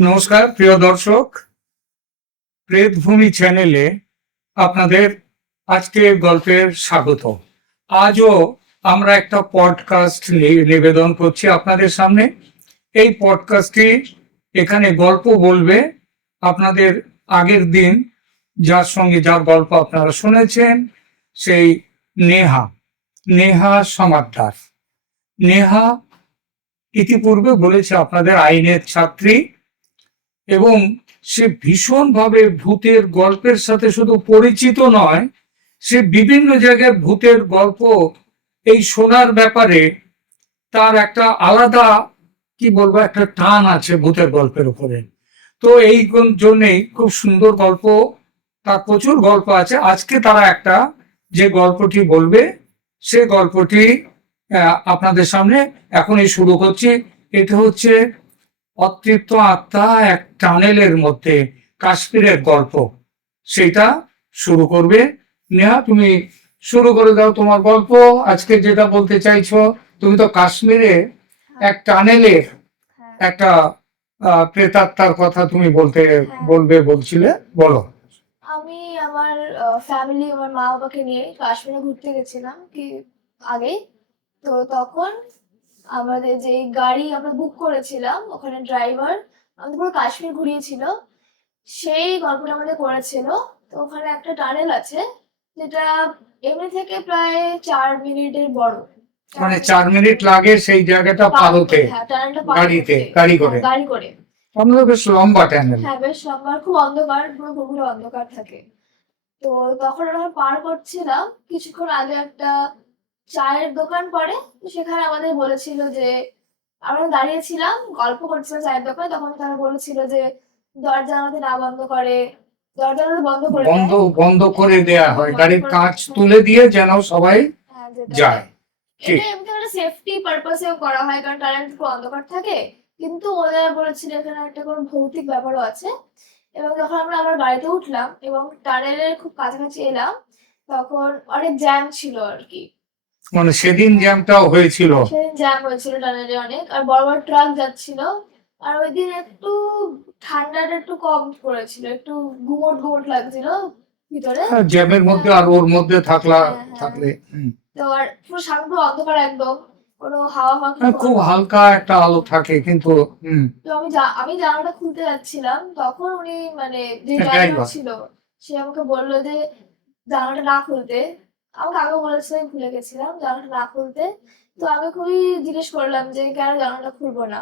নমস্কার, প্রিয় দর্শক। প্রেতভূমি চ্যানেলে আপনাদের আজকের গল্পের স্বাগত। আজও আমরা একটা পডকাস্ট নিবেদন করছি আপনাদের সামনে। এই পডকাস্টটি এখানে গল্প বলবে আপনাদের আগের দিন, যার সঙ্গে যার গল্প আপনারা শুনেছেন, সেই নেহা। নেহা সমাদ্দার। নেহা ইতিপূর্বে বলেছে আপনাদের আইনের ছাত্রী। এবং সে ভীষণভাবে ভূতের গল্পের সাথে শুধু পরিচিত নয়, সে বিভিন্ন জায়গায় ভূতের গল্প, এই শোনার ব্যাপারে তার একটা আলাদা, কি বলব, একটা টান আছে ভূতের গল্পের উপরে। তো এই জন্যেই খুব সুন্দর গল্প, তার প্রচুর গল্প আছে। আজকে তারা একটা যে গল্পটি বলবে, সে গল্পটি আপনাদের সামনে এখনই শুরু করছি। এটা হচ্ছে অতৃপ্ত আত্মা এক টানেলের মধ্যে কাশ্মীরের গল্প। সেটা শুরু করবে। নেহা তুমি শুরু করে দাও তোমার গল্প। আজকে যেটা বলতে চাইছো তুমি তো কাশ্মীরে এক টানেলের হ্যাঁ, একটা প্রেতাত্মার কথা তুমি বলতে বলবে বলছিলে। বলো। আমি আমার ফ্যামিলি আমার মা বাবাকে নিয়ে কাশ্মীরে ঘুরতে গেছিলাম কি আগে তো তখন আমাদের যে গাড়ি আমরা বুক করেছিলাম ওখানে ড্রাইভার আমাদের পুরো কাশ্মীর ঘুরিয়েছিল। সেই গল্পটা আমাদের করেছিল। তো ওখানে একটা টানেল আছে যেটা এমনি থেকে প্রায় চার মিনিটের বড়। মানে চার মিনিট লাগে সেই জায়গাটা পার হতে হ্যাঁ টানেলটা গাড়িতে, গাড়ি করে। হ্যাঁ, গাড়ি করে। আমরা বেশ লম্বা টানেল হ্যাঁ বেশ আমার খুব অন্ধকার পুরো পুরো অন্ধকার থাকে। তো তখন আমরা পার করছিলাম কিছুক্ষণ আগে একটা চায়ের দোকান পড়ে সেখানে আমাদের বলেছিল যে আমরা দাঁড়িয়েছিলাম গল্প করছিলাম চায়ের দোকানে তখন তারা বলেছিল যে দরজা আমাদের না বন্ধ করে দরজা বন্ধ করে বন্ধ। বন্ধ করে দেয়া হয়। গাড়ির কাঁচ তুলে দিয়ে যেন সবাই হ্যাঁ, যায়। এটা এমনি একটা সেফটি পারপাসেও করা হয় কারণ টানেল পুরো অন্ধকার থাকে। কিন্তু ওরা বলেছিল এখানে একটা কোনো ভৌতিক ব্যাপারও আছে। এবং যখন আমরা আমার গাড়িতে উঠলাম এবং টানেলের খুব কাছাকাছি এলাম তখন অনেক জ্যাম ছিল আর কি। মানে সেদিন জ্যামটাও হয়েছিল। সেদিন জ্যাম হয়েছিল টানেলে অনেক। আর বড় বড় ট্রাক যাচ্ছিল। আর ওই দিন একটু ঠান্ডাটা একটু কম পড়েছিল। একটু ঘুমট ঘুমট লাগছিল ভিতরে। জ্যামের মধ্যে আর ওর মধ্যে থাকলা হ্যাঁ, হ্যাঁ। থাকলে তো আর পুরো সামনে অন্ধকার একদম। কোনো হাওয়া হাওয়া হ্যাঁ, খুব হালকা একটা আলো থাকে কিন্তু তো আমি আমি জানালাটা খুলতে যাচ্ছিলাম। তখন উনি মানে যে ড্রাইভার ছিল সে আমাকে বলল যে জানালাটা না খুলতে। আমাকে আগে বলেছিল আমি ভুলে গেছিলাম জানালাটা না খুলতে। তো আমি খুবই জিজ্ঞেস করলাম যে কেন জানালাটা খুলবো না?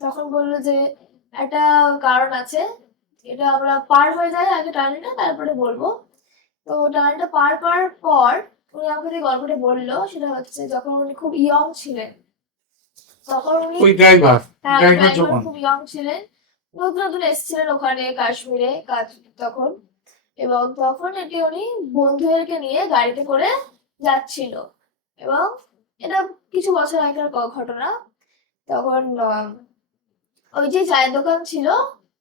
তখন বলল যে একটা কারণ আছে এটা আমরা পার হয়ে যায় আগে টানেলটা তারপরে বলব। তো টানেলটা পার করার পর উনি আমাকে যে গল্পটা বলল সেটা হচ্ছে যখন উনি খুব ইয়ং ছিলেন তখন উনি হ্যাঁ খুব ইয়ং ছিলেন নতুন নতুন এসেছিলেন ওখানে কাশ্মীরে কাজ তখন। এবং তখন এটি উনি বন্ধুদেরকে নিয়ে গাড়িতে করে যাচ্ছিল। এবং এটা কিছু বছর আগের ঘটনা। তখন ওই যে চায়ের দোকান ছিল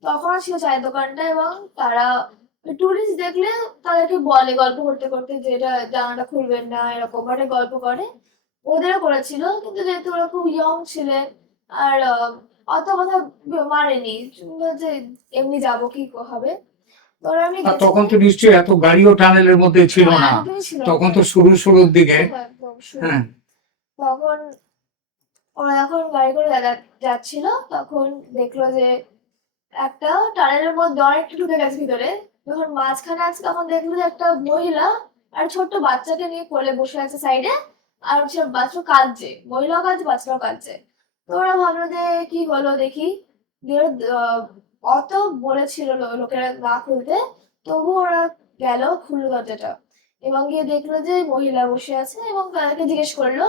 তখনও ছিল চায়ের দোকানটা এবং তারা টুরিস্ট দেখলে তাদেরকে বলে গল্প করতে করতে যে এটা জানাটা খুলবেন না, এরকম মানে গল্প করে। ওদেরও করেছিল, কিন্তু যেহেতু ওরা খুব ইয়ং ছিলেন, আর অত কথা শুনলো যে এমনি যাব কি হবে। তখন তো নিশ্চয়ই এত গাড়িও টানেলের মধ্যে ছিল না। তখন তো শুরু শুরুর দিকে। হ্যাঁ, তখন ওরা যখন গাড়ি করে যাচ্ছিল তখন দেখল যে একটা টানেলের মধ্যে অনেকটা ঢুকে গেছে ভিতরে। যখন মাঝখানে আছে তখন দেখল যে একটা মহিলা আর ছোট্ট বাচ্চাকে নিয়ে কোলে বসে আছে সাইডে। আর হচ্ছে বাচ্চা কাঁদছে। মহিলাও কাঁদছে বাচ্চাও কাঁদছে। তো ওরা ভাবলো যে কি হলো দেখি। দিয়ে অত বলেছিল লোকেরা না খুলতে তবু ওরা গেল খুললো দরজাটা। এবং গিয়ে দেখল যে মহিলা বসে আছে এবং তাদেরকে জিজ্ঞেস করল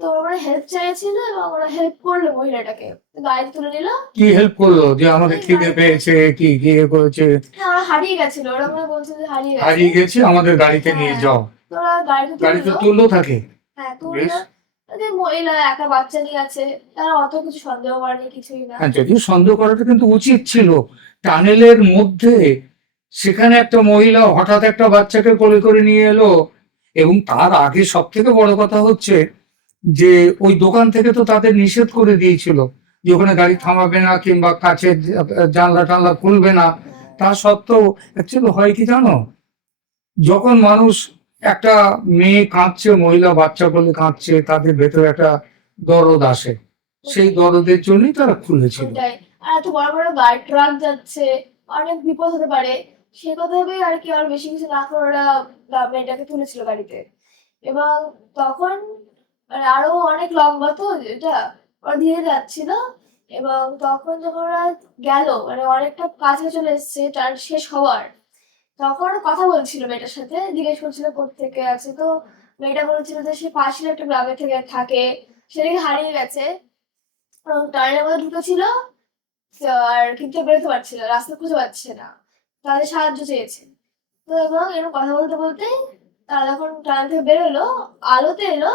তো ওরা হেল্প চাইছিল এবং ওরা হেল্প করল মহিলাটাকে? তো গাড়িতে তুলে নিল। কি হেল্প করল? যে আমাদের খিদে পেয়েছে কি কি করেছে? হ্যাঁ ওরা হারিয়ে গেছিল। ওরা মনে বলছে যে হারিয়ে গেছে। হারিয়ে গেছে আমাদের গাড়িতে নিয়ে হ্যাঁ। যাও। তো ওরা গাড়িতে গাড়িতে তুললো তুললো থাকে হ্যাঁ। তুললো। মহিলা কিছু হ্যাঁ যদিও সন্দেহ করাটা কিন্তু উচিত ছিল, টানেলের মধ্যে সেখানে একটা মহিলা হঠাৎ একটা বাচ্চাকে কোলে করে নিয়ে এলো, এবং তার আগে সব থেকে বড় কথা হচ্ছে যে, ওই দোকান থেকে তো তাদের নিষেধ করে দিয়েছিল যে, ওখানে গাড়ি থামাবে না কিংবা কাছের জানলা টানলা খুলবে না। তা সত্ত্বেও অ্যাকচুয়ালি হয় কি জানো? যখন মানুষ একটা মেয়ে কাঁদছে, মহিলা বাচ্চা বলে কাঁদছে, তাদের ভেতরে একটা দরদ আসে। সেই দরদের জন্যই তারা খুলেছিল। আর এত বড় বড় গাড়ি ট্রাক যাচ্ছে, অনেক বিপদ হতে পারে। সে কথা ভেবেই আর কি আর বেশি কিছু না করে ওরা মেয়েটাকে তুলেছিল গাড়িতে। এবং তখন মানে আরও অনেক লম্বা তো এটা, ওরা ধীরে যাচ্ছিল। এবং তখন যখন ওরা গেল মানে অনেকটা কাছে চলে এসছে টার্ন শেষ হওয়ার। তখন কথা বলছিল মেয়েটার সাথে, জিজ্ঞেস করছিল থেকে আছে। তো মেয়েটা বলছিল যে সে পাশের একটা গ্রামে থেকে থাকে সেটাকে হারিয়ে গেছে। টার্নের মধ্যে ঢুকেছিল আর কিন্তু বেরোতে পারছিল রাস্তা খুঁজে পাচ্ছে না, তাদের সাহায্য চেয়েছে। তো এবং এরকম কথা বলতে বলতে তারা যখন ট্রেন থেকে বেরোলো, আলোতে এলো,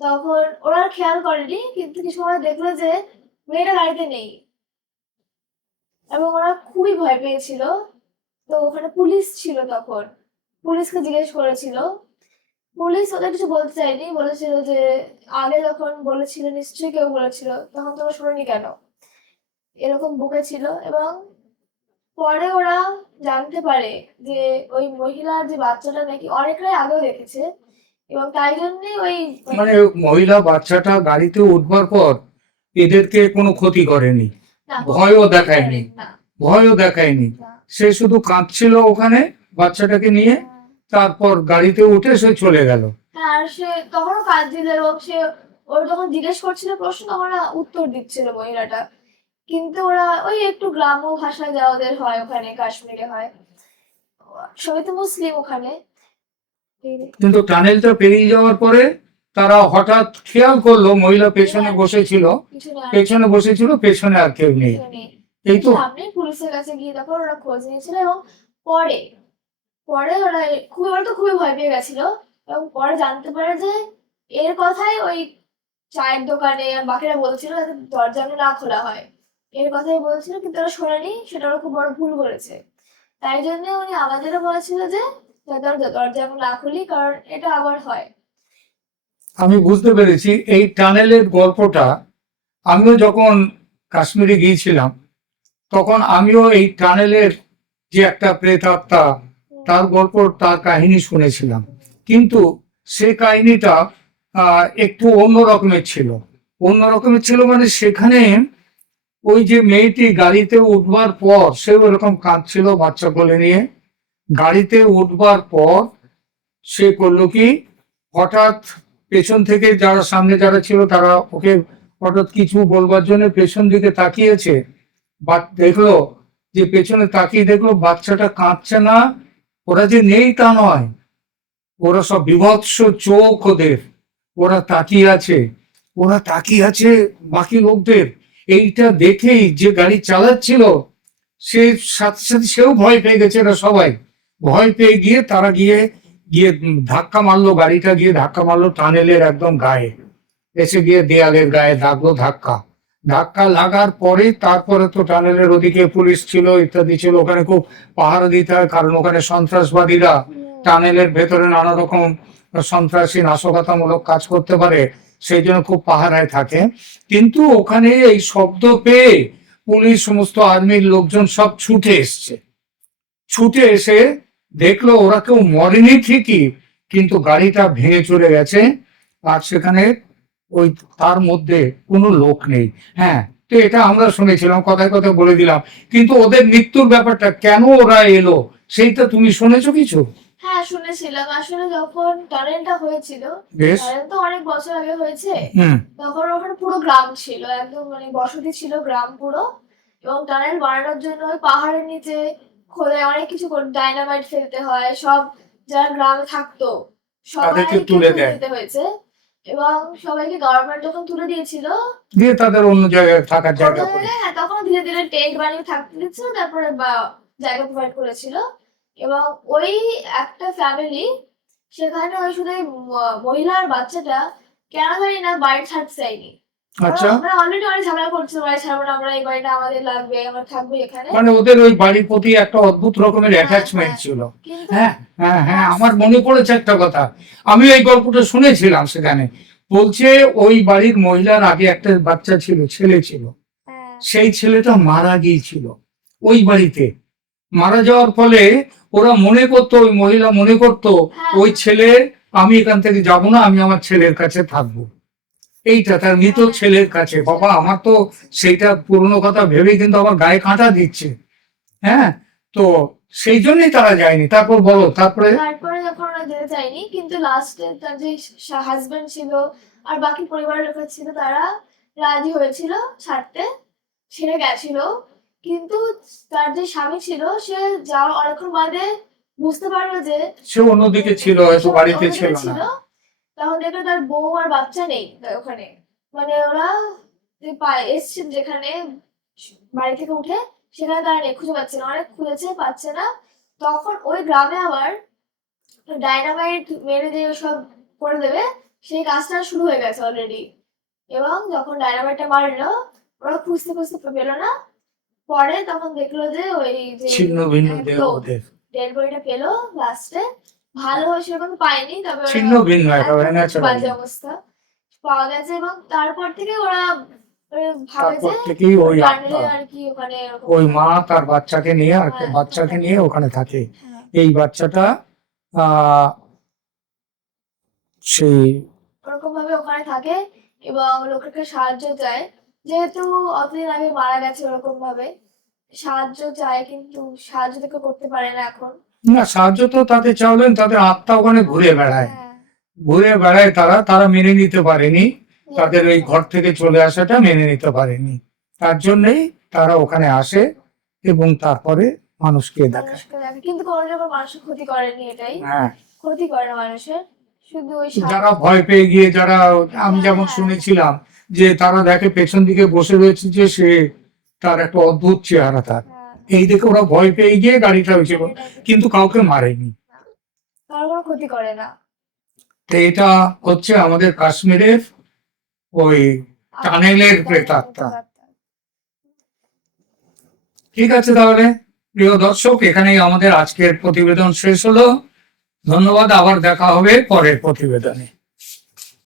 তখন ওরা খেয়াল করেনি, কিন্তু কিছু সময় দেখল যে মেয়েটা গাড়িতে নেই। এবং ওরা খুবই ভয় পেয়েছিল তো ওখানে পুলিশ ছিল তখন। পুলিশকে জিজ্ঞেস করেছিল। পুলিশ ওদের কিছু বলতে চায়নি। বলেছিল যে আগে যখন বলেছিল নিশ্চয়ই কেউ বলেছিল তখন তোমরা শোনোনি কেন? এরকম বকেছিল এবং পরে ওরা জানতে পারে যে ওই মহিলার যে বাচ্চাটা নাকি অনেকটাই আগেও দেখেছে এবং তাই জন্যই ওই মানে মহিলা বাচ্চাটা গাড়িতে উঠবার পর এদেরকে কোনো ক্ষতি করেনি। ভয়ও দেখায়নি। ভয়ও দেখায়নি। সে শুধু কাঁদছিল ওখানে বাচ্চাটাকে নিয়ে তারপর গাড়িতে উঠে সে চলে গেল। হ্যাঁ, আর সে তখনও কাঁদছিল সে ওর যখন জিজ্ঞেস করছিল প্রশ্ন তখন উত্তর দিচ্ছিল মহিলাটা। কিন্তু ওরা ওই একটু গ্রাম্য ভাষা যা ওদের হয় ওখানে কাশ্মীরে হয়। সবাই তো মুসলিম ওখানে। কিন্তু টানেলটা পেরিয়ে যাওয়ার পরে তারা হঠাৎ খেয়াল করল মহিলা পেছনে বসেছিল। পেছনে বসেছিল পেছনে আর কেউ নেই। এই তো সামনে পুলিশের কাছে গিয়ে তারপর ওরা খোঁজ নিয়েছিল এবং পরে পরে ওরা খুবই ওরা তো খুবই ভয় পেয়ে গেছিল। এবং পরে জানতে পারে যে এর কথাই ওই চায়ের দোকানে আর বাকিরা বলছিল যাতে দরজা না খোলা হয়। এর কথাই বলছিল কিন্তু ওরা শোনেনি সেটা ওরা খুব বড় ভুল করেছে। তাই জন্য উনি আমাদেরও বলেছিল যে যাতে দরজা যেন না খুলি কারণ এটা আবার হয়। আমি বুঝতে পেরেছি এই টানেলের গল্পটা আমিও যখন কাশ্মীরে গিয়েছিলাম তখন আমিও এই টানেলের যে একটা প্রেতাত্মা, তার গল্প, তার কাহিনী শুনেছিলাম। কিন্তু সে কাহিনীটা একটু অন্য রকমের ছিল। অন্য রকমের ছিল মানে সেখানে ওই যে মেয়েটি গাড়িতে উঠবার পর সে ওরকম কাঁদছিল বাচ্চা কোলে নিয়ে। গাড়িতে উঠবার পর সে করল কি, হঠাৎ পেছন থেকে যারা সামনে যারা ছিল তারা ওকে হঠাৎ কিছু বলবার জন্য পেছন দিকে তাকিয়েছে। দেখল, যে পেছনে তাকিয়ে দেখল, বাচ্চাটা কাঁদছে না, ওরা যে নেই তা নয়। ওরা সব বিভৎস চোখ ওদের। ওরা তাকিয়ে আছে। ওরা তাকিয়ে আছে বাকি লোকদের। এইটা দেখেই যে গাড়ি চালাচ্ছিল, সে সাথে সাথে সেও ভয় পেয়ে গেছে এরা সবাই। ভয় পেয়ে গিয়ে তারা গিয়ে গিয়ে ধাক্কা মারলো, গাড়িটা গিয়ে ধাক্কা মারলো টানেলের একদম গায়ে। এসে গিয়ে দেয়ালের গায়ে লাগল ধাক্কা। ধাক্কা লাগার পরে তারপরে তো টানেলের ওদিকে পুলিশ ছিল, ইত্যাদি ছিল। ওখানে খুব পাহারা দিতে হয়, কারণ ওখানে সন্ত্রাসবাদীরা টানেলের ভেতরে নানা রকম সন্ত্রাসী নাশকতামূলক কাজ করতে পারে, সেই জন্য খুব পাহারায় থাকে। কিন্তু ওখানে এই শব্দ পেয়ে পুলিশ সমস্ত আর্মির লোকজন সব ছুটে এসছে। ছুটে এসে দেখল ওরা কেউ মরেনি ঠিকই, কিন্তু গাড়িটা ভেঙে চলে গেছে। আর সেখানে ওই তার মধ্যে কোনো লোক নেই। হ্যাঁ তো এটা আমরা শুনেছিলাম কথায় কথায় বলে দিলাম। কিন্তু ওদের মৃত্যুর ব্যাপারটা কেন ওরা এলো সেইটা তুমি শুনেছো কিছু? হ্যাঁ শুনেছিলাম। আসলে যখন টানেলটা হয়েছিল তো অনেক বছর আগে হয়েছে তখন ওখানে পুরো গ্রাম ছিল একদম মানে বসতি ছিল গ্রাম পুরো। এবং টানেল বানানোর জন্য ওই পাহাড়ের নিচে খোদায় অনেক কিছু ডাইনামাইট ফেলতে হয় সব যারা গ্রামে থাকতো সবাইকে তুলে তুলে দিতে হয়েছে। এবং সবাইকে গভর্নমেন্ট যখন তুলে দিয়েছিল দিয়ে তাদের অন্য জায়গায় থাকার জায়গা করে। হ্যাঁ তখন ধীরে ধীরে টেন্ট বানিয়ে থাকতে দিচ্ছিল তারপরে বা জায়গা প্রোভাইড করেছিল। এবং ওই একটা ফ্যামিলি সেখানে ওই শুধু মহিলার মহিলা আর বাচ্চাটা কেন জানি না বাড়ি ছাড়তে চাইনি আচ্ছা। আমরা অলরেডি অনেক ঝামেলা করছি বাড়ি ছাড়বো না আমরা এই বাড়িটা আমাদের লাগবে আমরা থাকব এখানে। মানে ওদের ওই বাড়ির প্রতি একটা অদ্ভুত রকমের অ্যাটাচমেন্ট হ্যাঁ। ছিল। হ্যাঁ হ্যাঁ হ্যাঁ আমার মনে পড়েছে একটা কথা। আমি এই গল্পটা শুনেছিলাম সেখানে। বলছে ওই বাড়ির মহিলার আগে একটা বাচ্চা ছিল ছেলে ছিল। সেই ছেলেটা মারা গিয়েছিল ওই বাড়িতে। মারা যাওয়ার ফলে ওরা মনে করতো ওই মহিলা মনে করতো হ্যাঁ। ওই ছেলে আমি এখান থেকে যাব না আমি আমার ছেলের কাছে থাকব। এইটা তার মৃত। ছেলের কাছে। বাবা আমার তো সেইটা পুরনো কথা ভেবেই কিন্তু আমার গায়ে কাঁটা দিচ্ছে। হ্যাঁ? তো সেই জন্যই তারা যায়নি। তারপর বলো তারপরে? তারপরে যখন ওরা যেতে চায়নি কিন্তু লাস্টে তার যে হাজবেন্ড ছিল আর বাকি পরিবারের লোক ছিল তারা রাজি হয়েছিল ছাড়তে। ছেড়ে গেছিল। কিন্তু তার যে স্বামী ছিল সে যাওয়ার অনেকক্ষণ বাদে বুঝতে পারল যে সে অন্যদিকে ছিল হয়তো বাড়িতে ছিল না। তখন দেখল তার বউ আর বাচ্চা নেই ওখানে। মানে ওরা যে পা- এসছে যেখানে বাড়ি থেকে উঠে সেখানে তারা নেই খুঁজে পাচ্ছে না। অনেক খুঁজেছে পাচ্ছে না। তখন ওই গ্রামে আবার ডাইনামাইট মেরে দিয়ে সব করে দেবে সেই কাজটা শুরু হয়ে গেছে অলরেডি এবং যখন ডাইনামাইটটা মারলো ওরা খুঁজতে খুঁজতে পেল না। পরে তখন দেখল যে ওই যে ডেড বডিটা পেল লাস্টে ভালোভাবে সেরকম পায়নি তবে ছিন্ন ভিন্ন বাজে অবস্থা। পাওয়া গেছে এবং তারপর থেকে ওরা ওই মা তার বাচ্চাকে নিয়ে আর হ্যাঁ, বাচ্চাকে ওখানে। নিয়ে ওখানে থাকে। হ্যাঁ, এই বাচ্চাটা সেই ওরকম ভাবে ওখানে থাকে এবং লোকেকে সাহায্য চায়। যেহেতু অতদিন আগে মারা গেছে ওরকম ভাবে সাহায্য চায় কিন্তু সাহায্য কেউ করতে পারে না এখন। না সাহায্য তো তাদের চাওলেন তাদের আত্মা ওখানে ঘুরে বেড়ায়। হ্যাঁ, ঘুরে বেড়ায় তারা তারা মেনে নিতে পারেনি। তাদের ওই ঘর থেকে চলে আসাটা মেনে নিতে পারেনি। তার জন্যই তারা ওখানে আসে এবং তারপরে মানুষকে দেখে। কিন্তু কোনো রকম মানুষের ক্ষতি করেনি এটাই। হ্যাঁ। ক্ষতি করে না মানুষের। শুধু ওই সাহায্য- যারা ভয় পেয়ে গিয়ে যারা আমি যেমন হ্যাঁ। শুনেছিলাম যে তারা দেখে পেছন দিকে বসে রয়েছে যে সে তার একটা অদ্ভুত চেহারা তার। হ্যাঁ, এই দেখে ওরা ভয় পেয়ে গিয়ে গাড়িটা হয়েছিল কিন্তু কাউকে মারেনি। ক্ষতি করে না। তো এটা হচ্ছে আমাদের কাশ্মীরের ওই টানেলের প্রেতাত্মা। ঠিক আছে তাহলে প্রিয় দর্শক এখানেই আমাদের আজকের প্রতিবেদন শেষ হলো। ধন্যবাদ আবার দেখা হবে পরের প্রতিবেদনে।